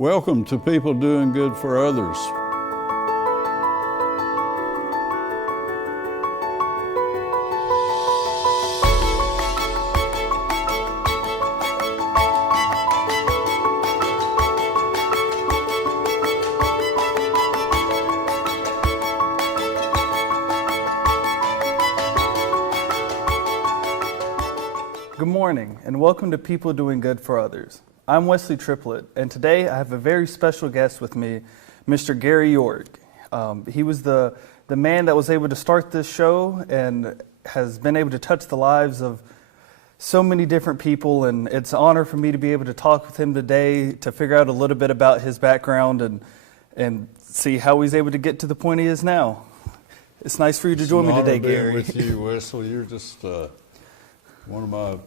Welcome to People Doing Good for Others. Good morning, and welcome to People Doing Good for Others. I'm Wesley Triplett, and today I have a very special guest with me, Mr. Gary York. He was the man that was able to start this show and has been able to touch the lives of so many different people, and it's an honor for me to be able to talk with him today to figure out a little bit about his background and see how he's able to get to the point he is now. It's nice for you to join me today, Gary. It's an honor being with you, Wesley. You're just one of my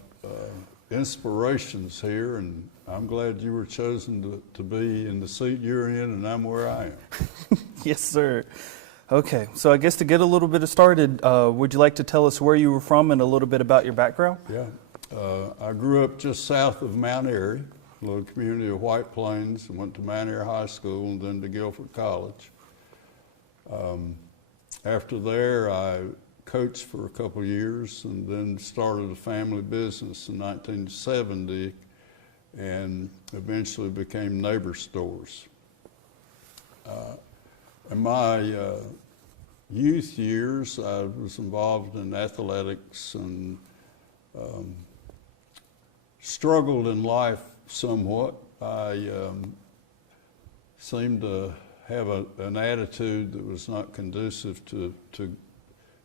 inspirations here, and I'm glad you were chosen to be in the seat you're in, and I'm where I am. Yes, sir. Okay, so I guess to get a little bit started, would you like to tell us where you were from and a little bit about your background? Yeah, I grew up just south of Mount Airy, a little community of White Plains, and went to Mount Airy High School and then to Guilford College. After there, I coached for a couple of years and then started a family business in 1970 and eventually became Neighbor Stores. In my youth years, I was involved in athletics and struggled in life somewhat. I seemed to have an attitude that was not conducive to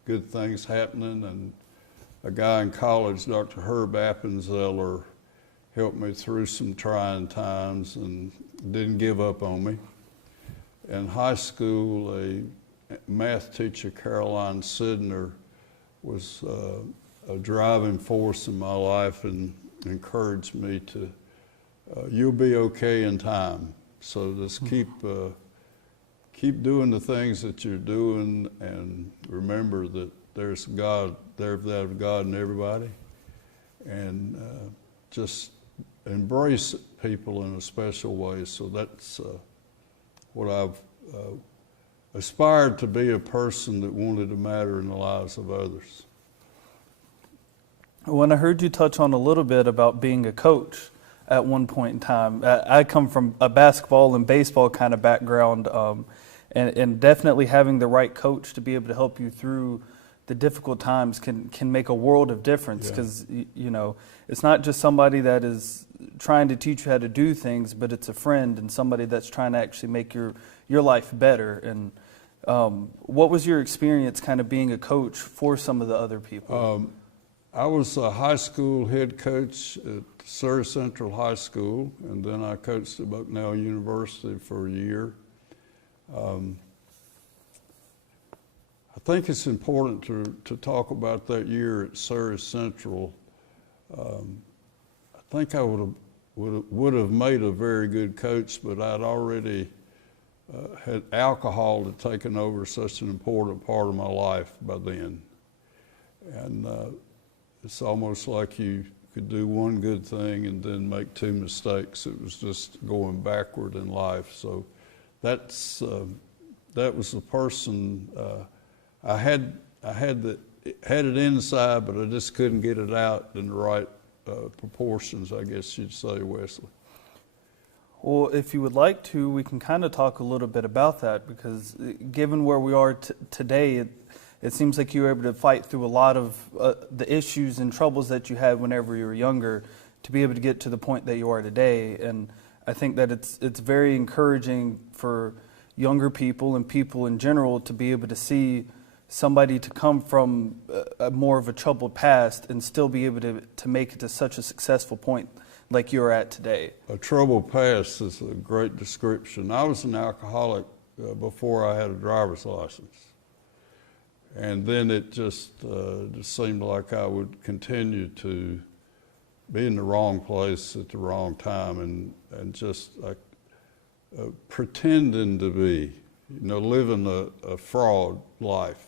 good things happening, and a guy in college, Dr. Herb Appenzeller, helped me through some trying times and didn't give up on me. In high school, a math teacher, Caroline Sidner, was a driving force in my life and encouraged me to, you'll be okay in time. So just keep doing the things that you're doing, and remember that there's God, there's God in everybody, and just embrace people in a special way. So that's what I've aspired to be, a person that wanted to matter in the lives of others. When I heard you touch on a little bit about being a coach at one point in time, I come from a basketball and baseball kind of background, and definitely having the right coach to be able to help you through the difficult times can make a world of difference, because you know, it's not just somebody that is trying to teach you how to do things, but it's a friend and somebody that's trying to actually make your life better. And what was your experience kind of being a coach for some of the other people? I was a high school head coach at Surrey Central High School, and then I coached at Bucknell University for a year. I think it's important to talk about that year at Surrey Central. I think I would have made a very good coach, but I'd already had alcohol had taken over such an important part of my life by then. And it's almost like you could do one good thing and then make two mistakes. It was just going backward in life. So that was the person. I had it inside, but I just couldn't get it out in the right proportions, I guess you'd say, Wesley. Well, if you would like to, we can kind of talk a little bit about that, because given where we are today, it seems like you were able to fight through a lot of the issues and troubles that you had whenever you were younger to be able to get to the point that you are today. And I think that it's very encouraging for younger people and people in general to be able to see somebody to come from a more of a troubled past and still be able to make it to such a successful point like you're at today. A troubled past is a great description. I was an alcoholic before I had a driver's license. And then it just seemed like I would continue to be in the wrong place at the wrong time and just pretending to be, living a fraud life.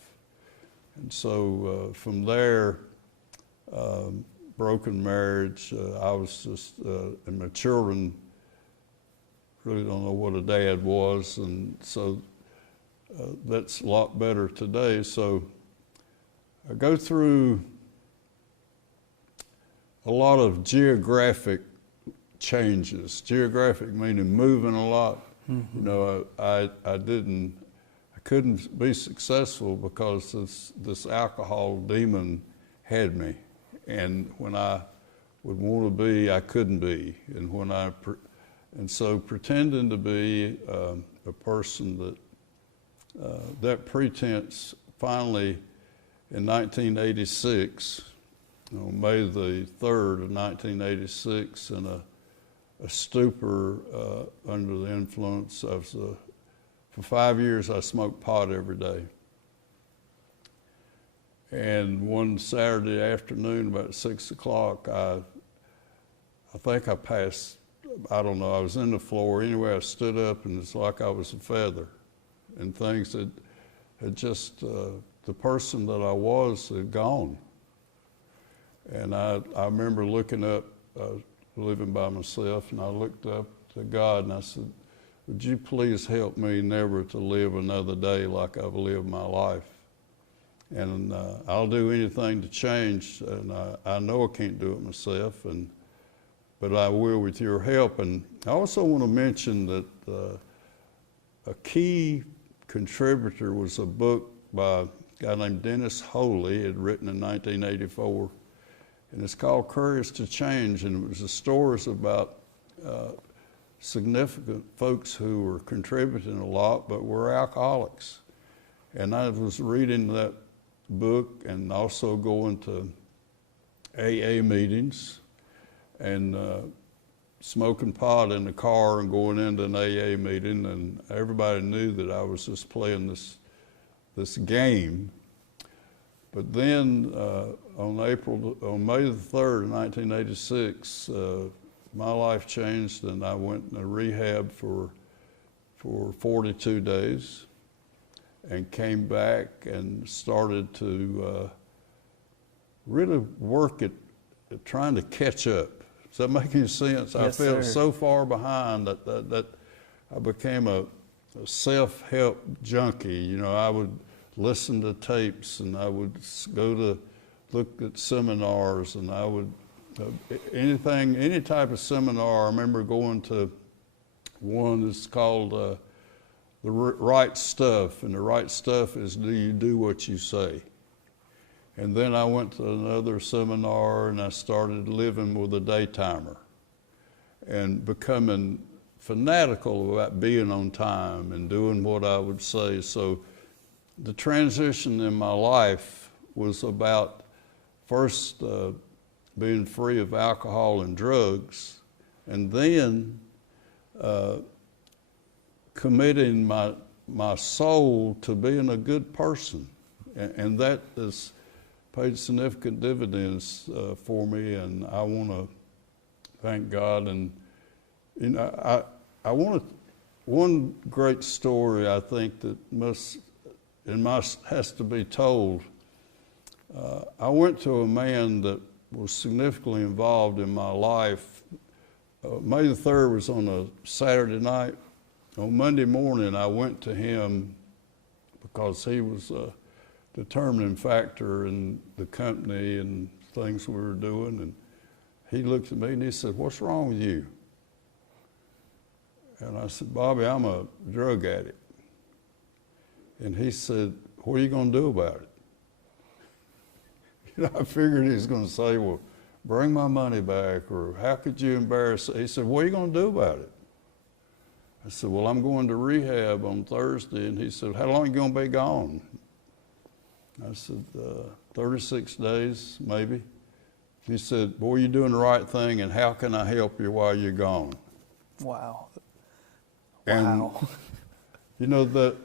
And so from there, broken marriage, I was just, and my children really don't know what a dad was, and so that's a lot better today. So I go through a lot of geographic changes. Geographic meaning moving a lot. Mm-hmm. You know, I couldn't be successful because this alcohol demon had me, and when I would want to be, I couldn't be, and so pretending to be a person that pretense finally in 1986, on May the 3rd of 1986, in a stupor under the influence of for 5 years I smoked pot every day. And one Saturday afternoon about 6 o'clock, I think I passed, I don't know, I was in the floor. Anyway, I stood up and it's like I was a feather. And things had just, the person that I was had gone. And I remember looking up, living by myself, and I looked up to God and I said, would you please help me never to live another day like I've lived my life? And I'll do anything to change, and I know I can't do it myself, but I will with your help. And I also want to mention that a key contributor was a book by a guy named Dennis Foley, had written in 1984, and it's called Courage to Change, and it was the stories about significant folks who were contributing a lot but were alcoholics. And I was reading that book and also going to AA meetings and smoking pot in the car and going into an AA meeting, and everybody knew that I was just playing this game. But then on May the 3rd, 1986, my life changed, and I went in a rehab for 42 days and came back and started to really work at trying to catch up. Does that make any sense? Yes, I felt sir. so far behind that I became a self-help junkie. You know, I would listen to tapes, and I would go to look at seminars, and I would any type of seminar. I remember going to one that's called the right stuff, and the right stuff is, do you do what you say? And then I went to another seminar, and I started living with a day timer and becoming fanatical about being on time and doing what I would say. So the transition in my life was about first being free of alcohol and drugs, and then committing my soul to being a good person. And that has paid significant dividends for me, and I want to thank God. And you know, I want to, one great story I think that has to be told. I went to a man that was significantly involved in my life. May the 3rd was on a Saturday night. On Monday morning, I went to him because he was a determining factor in the company and things we were doing. And he looked at me and he said, what's wrong with you? And I said, Bobby, I'm a drug addict. And he said, what are you going to do about it? You know, I figured he was going to say, well, bring my money back, or how could you embarrass? He said, what are you going to do about it? I said, well, I'm going to rehab on Thursday. And he said, how long are you going to be gone? I said, 36 days, maybe. He said, boy, you're doing the right thing, and how can I help you while you're gone? Wow. And, Wow. you know,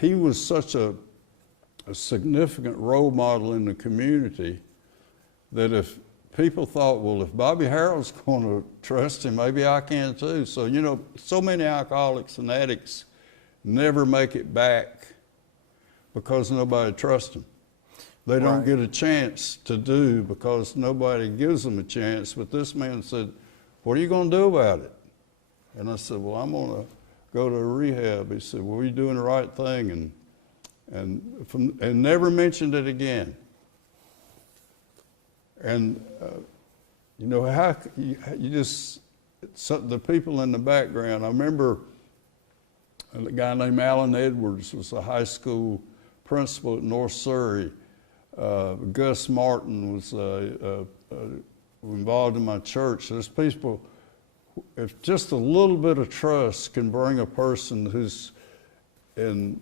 he was such a significant role model in the community that if people thought, well, if Bobby Harrell's going to trust him, maybe I can too. So, you know, so many alcoholics and addicts never make it back because nobody trusts them. They don't Right. get a chance to do because nobody gives them a chance. But this man said, what are you going to do about it? And I said, well, I'm going to go to rehab. He said, well, you're doing the right thing, and never mentioned it again. And you know, how you just, the people in the background, I remember a guy named Alan Edwards was a high school principal at North Surrey. Gus Martin was involved in my church. There's people, if just a little bit of trust can bring a person who's in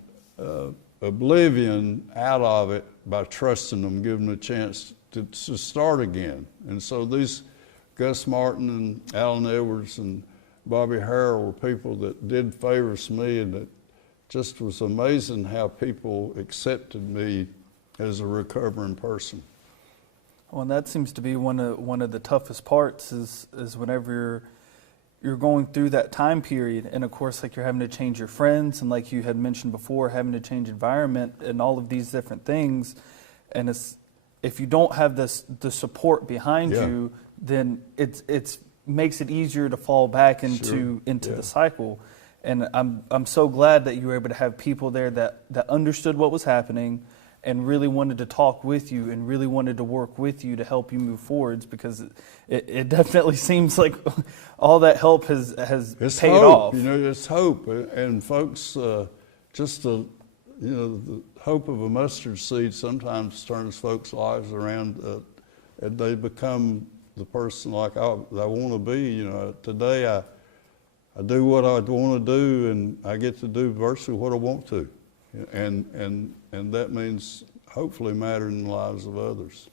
oblivion out of it by trusting them, giving them a chance to start again. And so these Gus Martin and Alan Edwards and Bobby Harrell were people that did favors to me, and it just was amazing how people accepted me as a recovering person. Well, and that seems to be one of the toughest parts is whenever you're going through that time period, and of course, like, you're having to change your friends, and like you had mentioned before, having to change environment and all of these different things. And if you don't have the support behind you, then it's makes it easier to fall back into the cycle. And I'm so glad that you were able to have people there that understood what was happening and really wanted to talk with you and really wanted to work with you to help you move forwards, because it definitely seems like all that help has paid off. You know, it's hope, and folks, just the hope of a mustard seed sometimes turns folks' lives around, and they become the person like I want to be. You know, today I do what I want to do, and I get to do virtually what I want to, and that means hopefully mattering in the lives of others.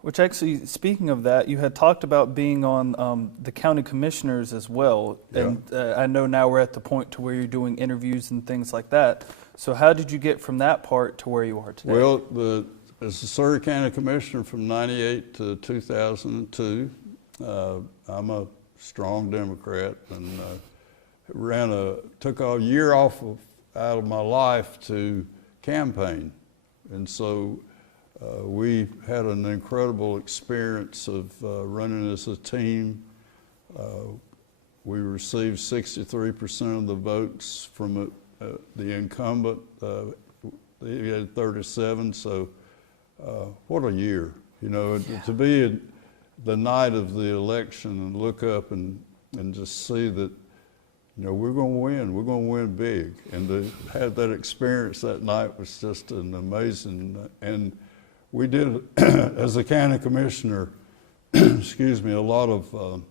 Which actually, speaking of that, you had talked about being on the county commissioners as well, and I know now we're at the point to where you're doing interviews and things like that. So how did you get from that part to where you are today? Well, as the Surrey County Commissioner from '98 to 2002, I'm a strong Democrat, and took a year off out of my life to campaign, and so we had an incredible experience of running as a team. We received 63% of the votes from the incumbent. He had 37, so what a year. You know, to be the night of the election and look up and just see that, you know, we're going to win big. And to have that experience that night was just an amazing, and we did, as a county commissioner, excuse me, a lot of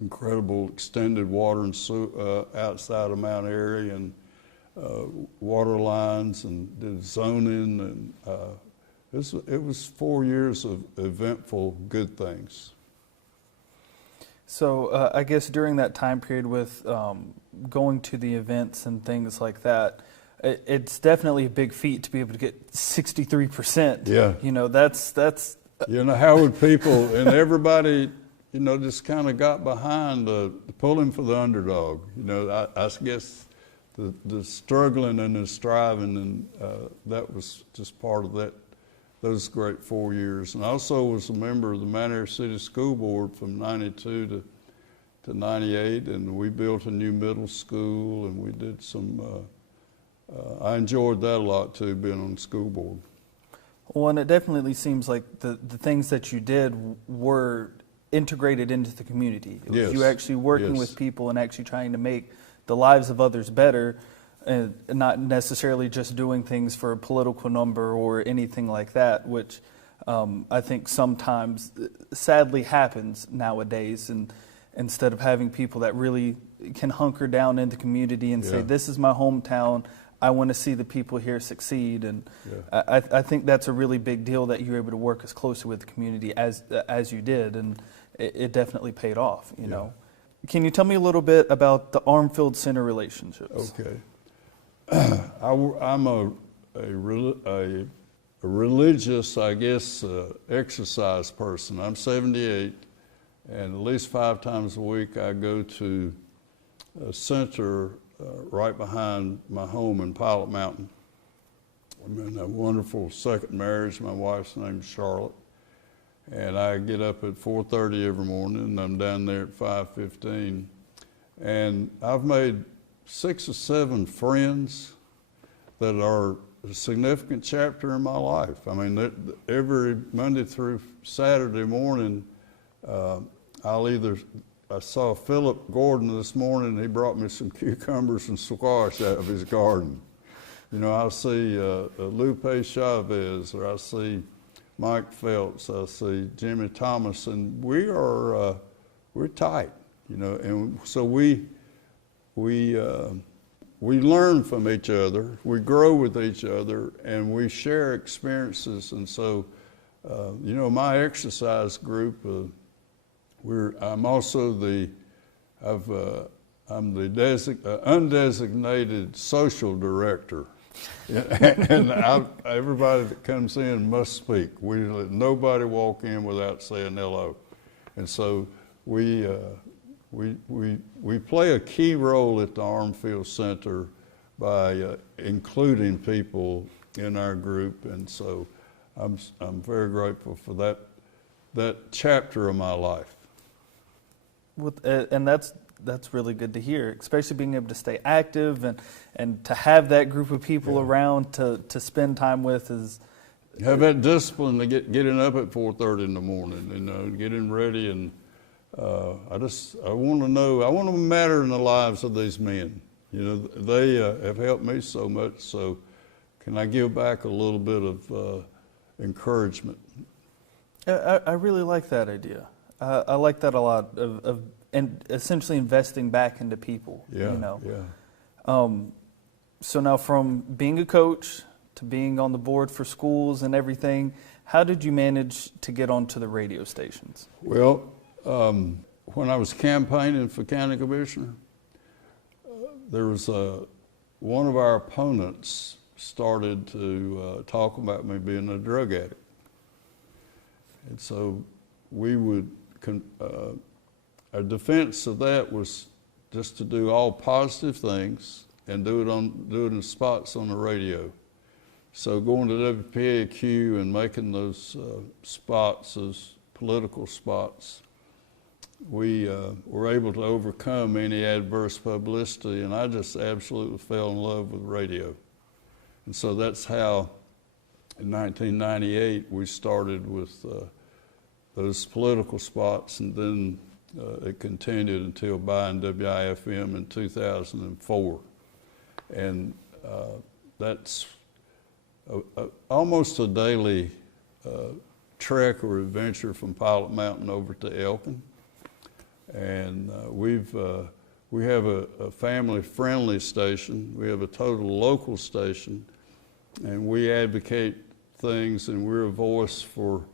incredible extended water and outside of Mount Airy, and water lines, and did zoning, and it was 4 years of eventful good things. So I guess during that time period with going to the events and things like that, it's definitely a big feat to be able to get 63%. Yeah. You know, that's. You know, how would people, and everybody, you know, just kind of got behind pulling for the underdog. You know, I guess the struggling and the striving, and that was just part of those great 4 years. And I also was a member of the Mount Airy City School Board from '92 to '98, and we built a new middle school, and we did some. I enjoyed that a lot too, being on the school board. Well, and it definitely seems like the things that you did were integrated into the community. It was you actually working with people and actually trying to make the lives of others better, and not necessarily just doing things for a political number or anything like that, which I think sometimes sadly happens nowadays. And instead of having people that really can hunker down in the community and say, this is my hometown, I want to see the people here succeed. And I think that's a really big deal that you were able to work as closely with the community as you did, and it definitely paid off, you know. Can you tell me a little bit about the Armfield Center relationships? Okay. I'm a religious, I guess, exercise person. I'm 78, and at least 5 times a week I go to a center right behind my home in Pilot Mountain. I'm in a wonderful second marriage. My wife's name is Charlotte. And I get up at 4:30 every morning, and I'm down there at 5:15. And I've made 6 or 7 friends that are a significant chapter in my life. I mean, every Monday through Saturday morning, I saw Philip Gordon this morning. He brought me some cucumbers and squash out of his garden. You know, I'll see Lupe Chavez, or I see Mike Phelps, I see Jimmy Thomas, and we're tight, you know, and so we learn from each other, we grow with each other, and we share experiences. And so, you know, my exercise group, I'm also I'm the undesignated social director. And everybody that comes in must speak. We let nobody walk in without saying hello. And so we play a key role at the Armfield Center by including people in our group. And so I'm very grateful for that chapter of my life. And that's really good to hear, especially being able to stay active and to have that group of people around to spend time with is. Have that discipline to getting up at 4:30 in the morning, you know, getting ready, and I want to matter in the lives of these men. You know, they have helped me so much. So, can I give back a little bit of encouragement? I really like that idea. I like that a lot and essentially investing back into people. Yeah, you know. Yeah. So now, from being a coach to being on the board for schools and everything, how did you manage to get onto the radio stations? Well, when I was campaigning for county commissioner, there was one of our opponents started to talk about me being a drug addict, and so we would. Our defense of that was just to do all positive things and do it in spots on the radio. So going to WPAQ and making those spots, those political spots, we were able to overcome any adverse publicity, and I just absolutely fell in love with radio. And so that's how, in 1998, we started with those political spots, and then it continued until buying WIFM in 2004. And that's almost a daily trek or adventure from Pilot Mountain over to Elkin. And we have a family-friendly station. We have a total local station, and we advocate things, and we're a voice for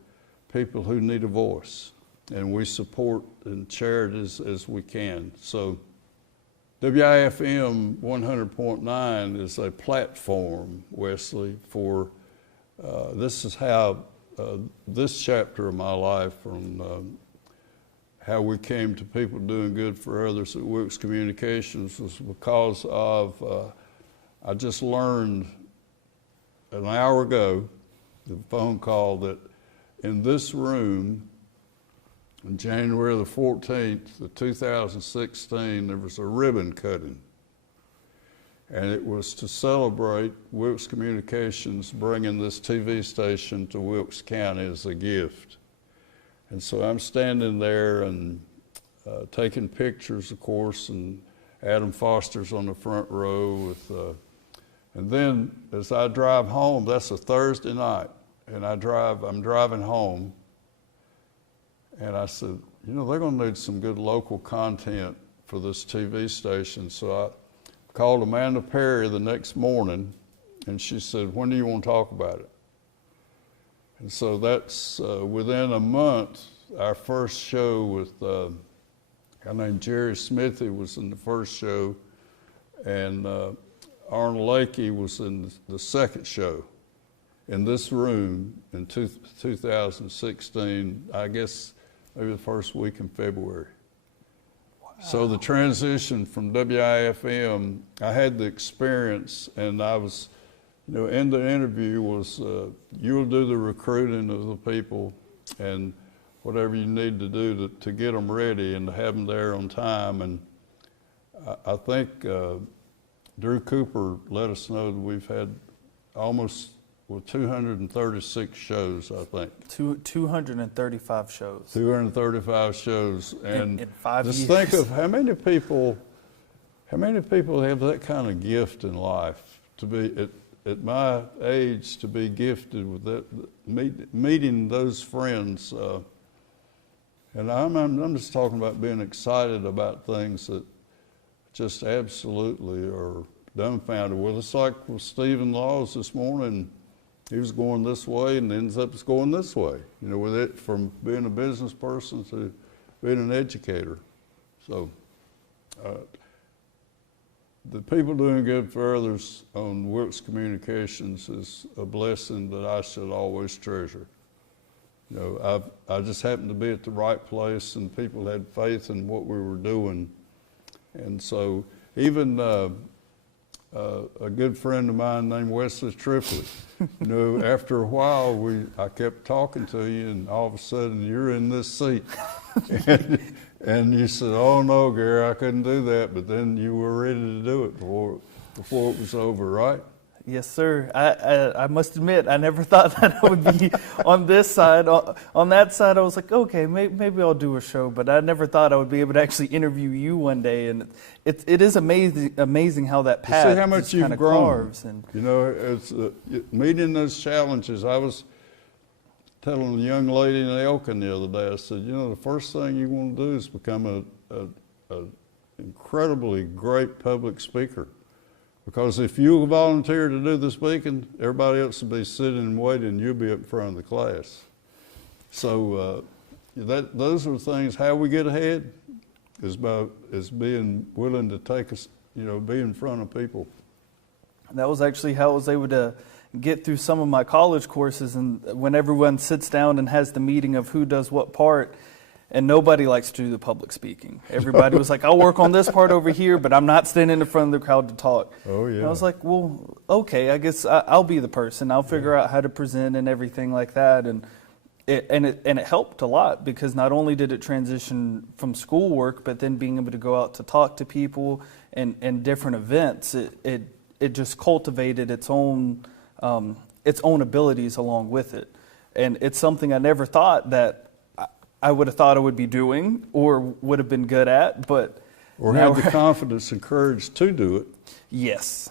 people who need a voice, and we support in charities as we can. So WIFM 100.9 is a platform, Wesley, for this is how this chapter of my life, from how we came to people doing good for others at Wilkes Communications, was because of I just learned an hour ago, the phone call, that in this room, on January the 14th of 2016, there was a ribbon cutting. And it was to celebrate Wilkes Communications bringing this TV station to Wilkes County as a gift. And so I'm standing there and taking pictures, of course, and Adam Foster's on the front row with, and then as I drive home, that's a Thursday night, and I'm driving home, and I said, you know, they're gonna need some good local content for this TV station. So I called Amanda Perry the next morning, and she said, when do you want to talk about it? And so that's within a month, our first show with a guy named Jerry Smithy was in the first show, and Arnold Lakey was in the second show in this room in 2016, I guess maybe the first week in February. Wow. So the transition from WIFM, I had the experience, and I was, you know, in the interview was, you'll do the recruiting of the people and whatever you need to do to get them ready and to have them there on time. And I think Drew Cooper let us know that we've had almost 236 shows, I think. 235 shows. 235 shows. And in 5 years. Just think of how many people have that kind of gift in life, to be at my age, to be gifted with that, meeting those friends. And I'm just talking about being excited about things that just absolutely are dumbfounded with. It's like with Stephen Laws this morning. He was going this way and ends up going this way, you know, with it, from being a business person to being an educator. So the people doing good for others on Wilkes Communications is a blessing that I should always treasure. You know, I just happened to be at the right place, and people had faith in what we were doing. And so even a good friend of mine named Wesley Triplett, you know, after a while I kept talking to you, and all of a sudden you're in this seat. And you said, "Oh no, Gary, I couldn't do that," but then you were ready to do it before it was over, right? Yes, sir. I must admit, I never thought that I would be on this side. On that side, I was like, okay, maybe I'll do a show, but I never thought I would be able to actually interview you one day. And it is amazing how that path see how much you've kind of grown. carves. And you know, it's meeting those challenges. I was telling a young lady in Elkin the other day, I said, you know, the first thing you want to do is become a incredibly great public speaker. Because if you volunteer to do the speaking, everybody else will be sitting and waiting, and you'll be up in front of the class. So those are things. How we get ahead is being willing to take us, you know, be in front of people. that was actually how I was able to get through some of my college courses. And when everyone sits down and has the meeting of who does what part, and nobody likes to do the public speaking. Everybody was like, I'll work on this part over here, but I'm not standing in front of the crowd to talk. Oh, yeah. And I was like, well, okay, I guess I'll be the person. I'll figure out how to present and everything like that. And it helped a lot, because not only did it transition from schoolwork, but then being able to go out to talk to people and different events, it just cultivated its own abilities along with it. And it's something I never thought that I would have thought I would be doing or would have been good at, but or have the confidence and courage to do it. Yes.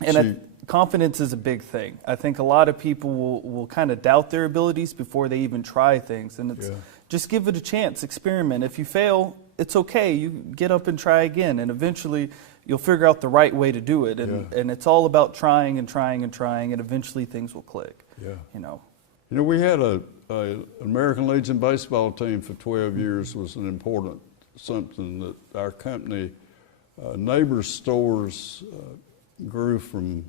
And confidence is a big thing. I think a lot of people will kind of doubt their abilities before they even try things. And it's just give it a chance, experiment. If you fail, it's okay. You get up and try again, and eventually you'll figure out the right way to do it. And it's all about trying and trying and trying, and eventually things will click. Yeah. You know, we had an American Legion baseball team for 12 years. Was an important something that our company, Neighbor Stores, grew from.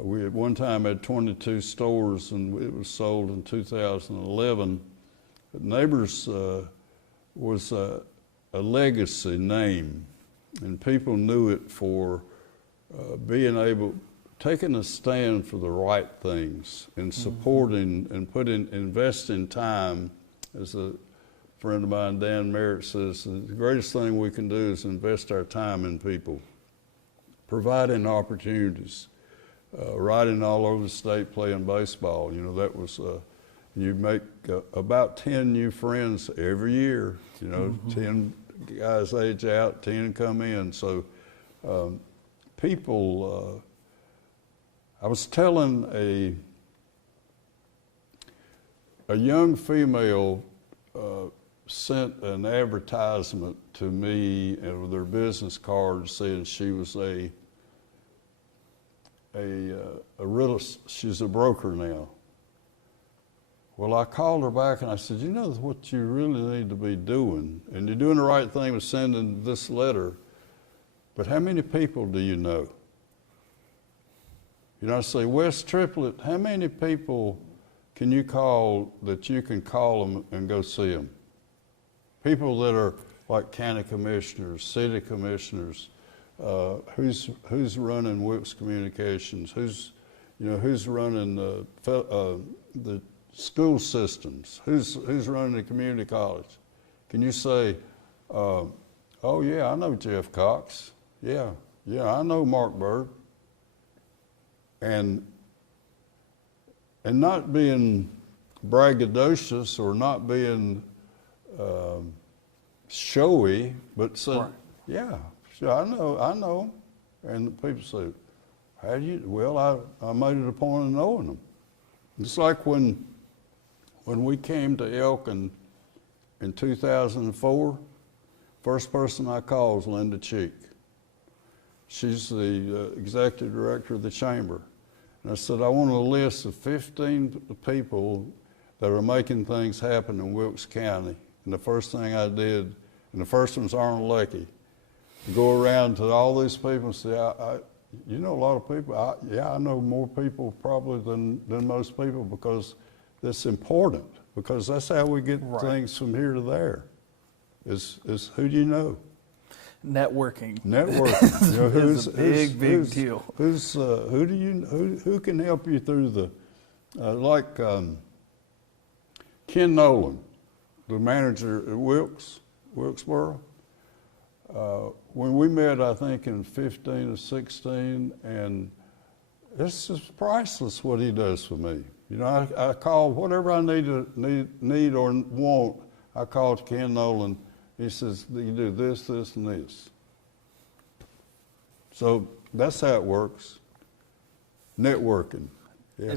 We at one time had 22 stores, and it was sold in 2011. But Neighbors was a legacy name, and people knew it for taking a stand for the right things and supporting and investing time. As a friend of mine, Dan Merritt, says, the greatest thing we can do is invest our time in people, providing opportunities. Riding all over the state playing baseball, that was, you make about 10 new friends every year, 10 guys age out, 10 come in. So people, I was telling a young female sent an advertisement to me with their business card saying she was she's a broker now. Well, I called her back and I said, what you really need to be doing, and you're doing the right thing with sending this letter, but how many people do you know? I say, Wes Triplett, how many people can you call that you can call them and go see them? People that are like county commissioners, city commissioners, who's running Wilkes Communications? Who's running the school systems? Who's running the community college? Can you say, Oh yeah, I know Jeff Cox. Yeah, I know Mark Bird. And not being braggadocious or not being showy, but say, Right. yeah, sure, I know. And the people say, how do you? Well, I made it a point of knowing them. It's like when we came to Elkin in 2004, first person I called was Linda Cheek. She's the executive director of the chamber. And I said, I want a list of 15 people that are making things happen in Wilkes County. And the first thing I did, and the first one's Arnold Leckie, go around to all these people and say, you know a lot of people. I know more people probably than most people because that's important, because that's how we get things from here to there, is who do you know? Networking. You know, is a big deal. Who can help you through the, like Ken Nolan, the manager at Wilkesboro. When we met, I think in 15 or 16, and it's just priceless what he does for me. You know, I call whatever I need or want. I call Ken Nolan. He says, you do this, this, and this. So that's how it works. Networking. Yeah.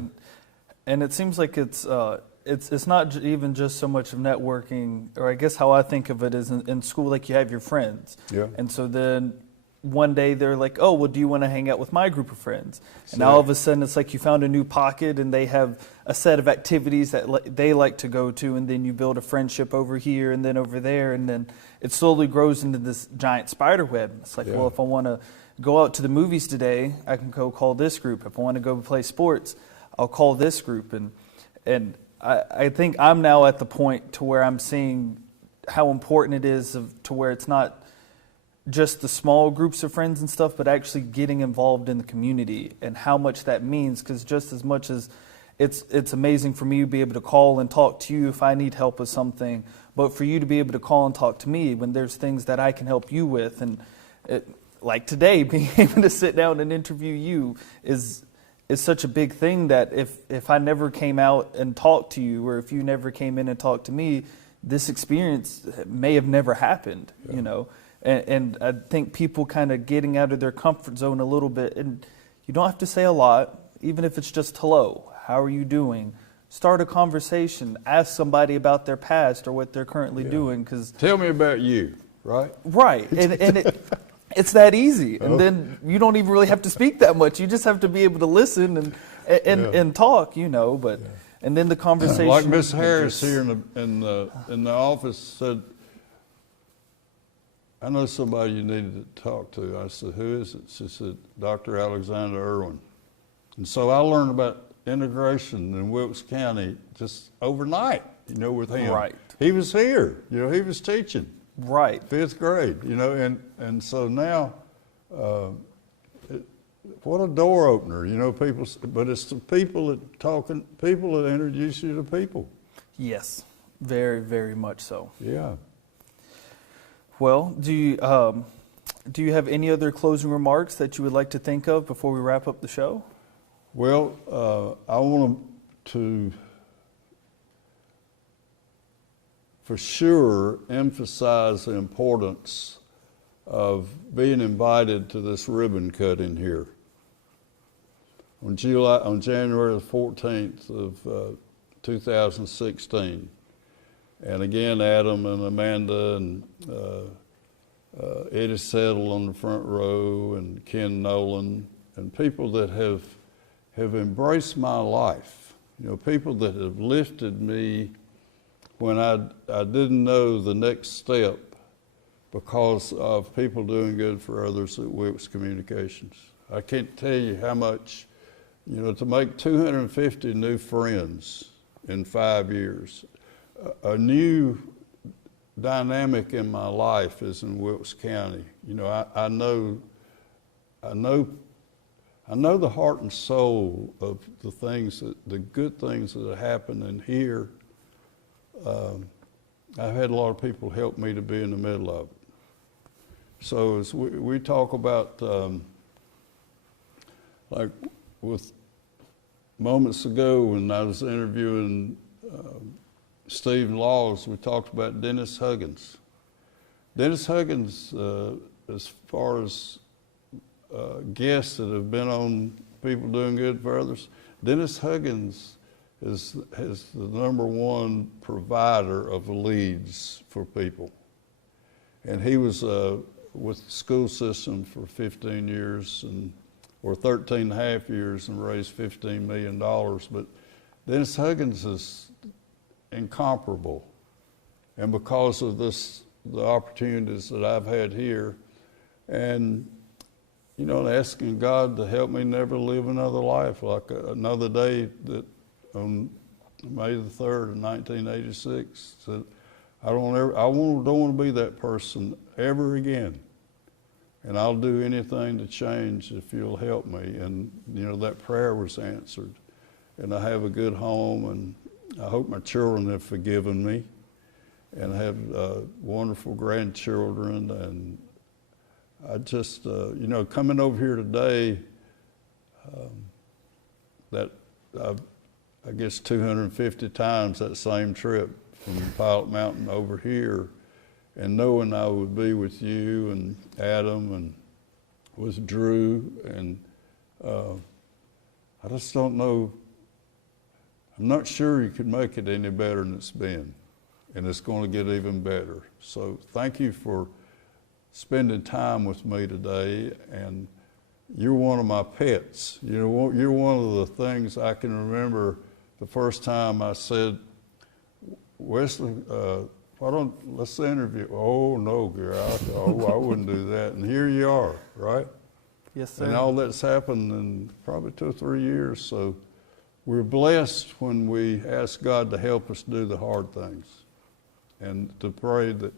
And it seems like it's not even just so much of networking, or I guess how I think of it is in school, like you have your friends. Yeah. And so then one day they're like, oh, well, do you want to hang out with my group of friends? And now all of a sudden it's like you found a new pocket and they have a set of activities that they like to go to, and then you build a friendship over here and then over there, and then it slowly grows into this giant spider web. It's like, well, if I want to go out to the movies today, I can go call this group. If I want to go play sports, I'll call this group. And I think I'm now at the point to where I'm seeing how important it is to where it's not just the small groups of friends and stuff, but actually getting involved in the community and how much that means. Because just as much as it's amazing for me to be able to call and talk to you if I need help with something, but for you to be able to call and talk to me when there's things that I can help you with. And like today, being able to sit down and interview you is such a big thing that if I never came out and talked to you, or if you never came in and talked to me, this experience may have never happened, you know. And I think people kind of getting out of their comfort zone a little bit, and you don't have to say a lot, even if it's just hello, how are you doing? Start a conversation, ask somebody about their past or what they're currently doing. Cause tell me about you, right? Right, and it's that easy, and then you don't even really have to speak that much. You just have to be able to listen and talk, you know. But and then the conversation, like Miss Harris here in the office said, I know somebody you needed to talk to. I said, who is it? She said, Dr. Alexander Irwin. And so I learned about integration in Wilkes County just overnight, you know, with him. Right. He was here, you know, he was teaching. Right. 5th grade, you know, and so now, what a door opener, you know, people, but it's the people that introduce you to people. Yes, very, very much so. Yeah. Well, do you have any other closing remarks that you would like to think of before we wrap up the show? Well, I want to, for sure, emphasize the importance of being invited to this ribbon cutting here on January the 14th of 2016. And again, Adam and Amanda and Eddie Settle on the front row, and Ken Nolan, and people that have embraced my life. You know, people that have lifted me when I didn't know the next step because of people doing good for others at Wilkes Communications. I can't tell you how much, you know, to make 250 new friends in 5 years. A new dynamic in my life is in Wilkes County. You know, I know the heart and soul of the good things that have happened in here. I've had a lot of people help me to be in the middle of it. So as we talk about, like with moments ago when I was interviewing Steve Laws, we talked about Dennis Huggins. Dennis Huggins, as far as guests that have been on People Doing Good for Others, Dennis Huggins has the #1 provider of leads for people. And he was with the school system for 15 years or 13 and a half years and raised $15 million. But Dennis Huggins is incomparable. And because of the opportunities that I've had here, and asking God to help me never live another life, like another day that on May the 3rd of 1986, said, I don't want to be that person ever again. And I'll do anything to change if you'll help me. And, that prayer was answered. And I have a good home, and I hope my children have forgiven me. And I have wonderful grandchildren. And I just, coming over here today, that I guess 250 times that same trip from Pilot Mountain over here, and knowing I would be with you and Adam and with Drew, and I just don't know, I'm not sure you could make it any better than it's been, and it's going to get even better. So thank you for spending time with me today, and you're one of my pets. You're one of the things I can remember the first time I said, Wesley, let's interview. Oh, no, Gary, I wouldn't do that. And here you are, right? Yes, sir. And all that's happened in probably 2 or 3 years. So we're blessed when we ask God to help us do the hard things, and to pray that,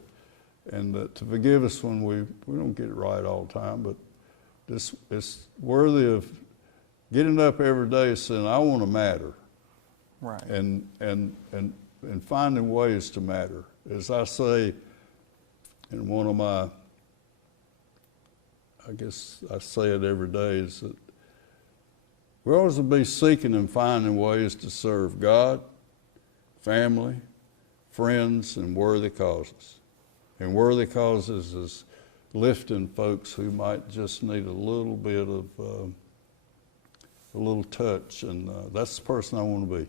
and to forgive us when we don't get it right all the time. But it's worthy of getting up every day saying, I want to matter. Right. And finding ways to matter. As I say in one of my, I guess I say it every day, is that we always be seeking and finding ways to serve God, family, friends, and worthy causes. And worthy causes is lifting folks who might just need a little bit of a little touch, and that's the person I want to be.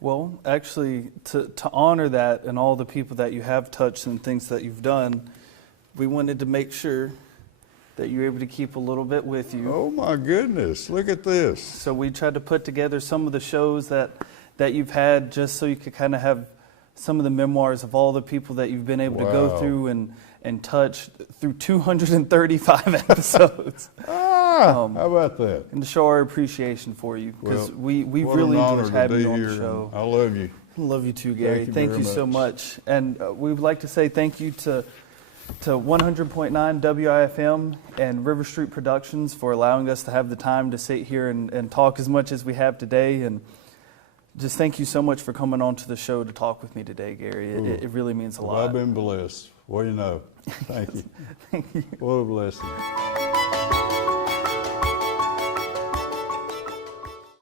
Well, actually, to honor that and all the people that you have touched and things that you've done, we wanted to make sure that you're able to keep a little bit with you. Oh my goodness, look at this. So we tried to put together some of the shows that you've had, just so you could kind of have some of the memoirs of all the people that you've been able to go through and touch through 235 episodes. How about that? And to show our appreciation for you, because we what really an honor enjoyed to having be you on here. the show. I love you. I love you too, Gary. Thank you very so much. much. And we would like to say thank you to 100.9 WIFM and River Street Productions for allowing us to have the time to sit here and talk as much as we have today. And just thank you so much for coming on to the show to talk with me today, Gary. It really means a lot. I've been blessed. Well, Thank you. Thank you. What a blessing.